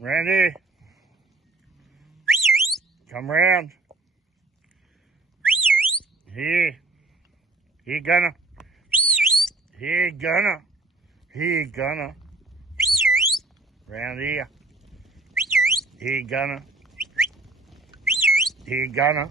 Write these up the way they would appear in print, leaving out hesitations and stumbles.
Round here. Come round. Here. Here, Gunna. Here, Gunna. Here, Gunna. Round here. Here, Gunna. Here, Gunna.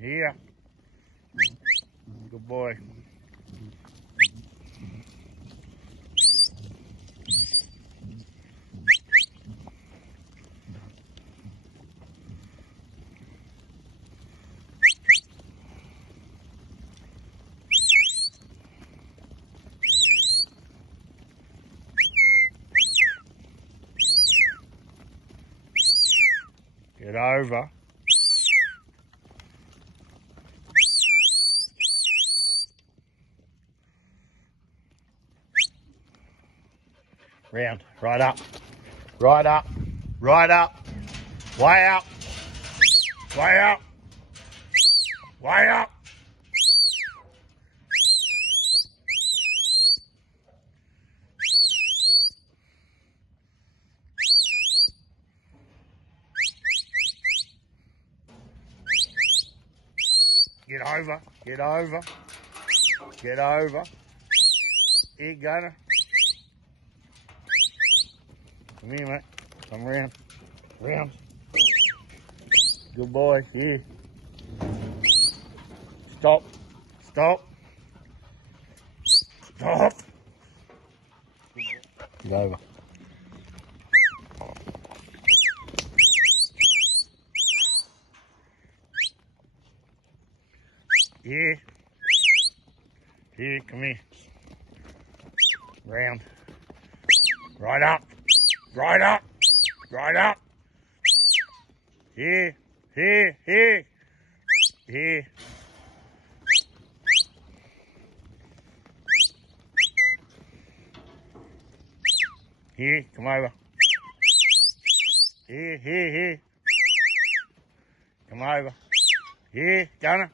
Here. Good boy. Get over. Round, right up, right up, right up, way up, way up, way up. Get over, get over, get over. Here, Gunna. Come here, mate. Come round. Round. Good boy. Here. Stop. Stop. Stop. Get over. Here. Here, come here. Round. Right up. Right up. Right up. Here. Here. Here. Here. Here, come over. Here, here, here. Come over. Here, Gunna.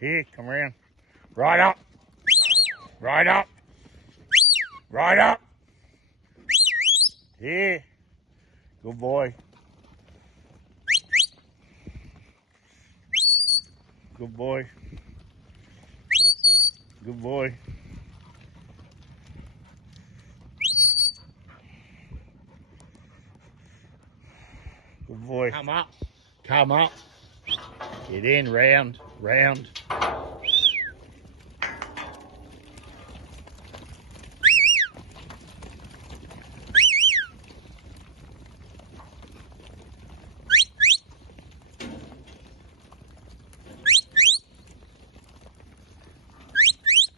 Here, come around. Right up. Right up. Right up. Here. Good boy. Good boy. Good boy. Good boy. Come up. Come up. Get in, round, round.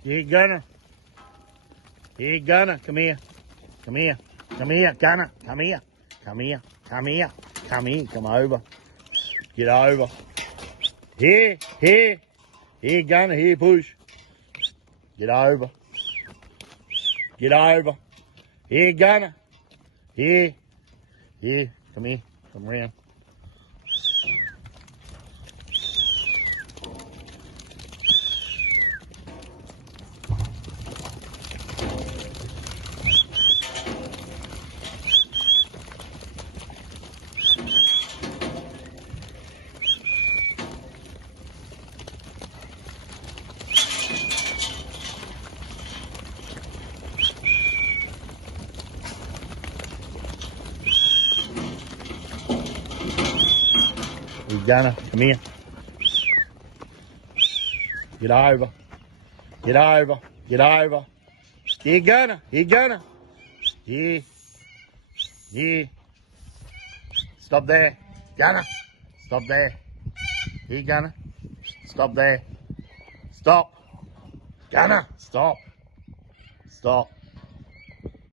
Here, Gunna. Here, Gunna. Come here. Come here. Come here, Gunna. Come here. Come here. Come here. Come here. Come over. Get over. Here. Here. Here, Gunna. Here, push. Get over. Get over. Here, Gunna. Here. Here. Come here. Come around. Gunna, come here. Get over. Get over. Get over. Here, Gunna. Here, Gunna. Here. Here. Stop there. Gunna. Stop there. Here, Gunna. Stop there. Stop. Gunna. Stop. Stop.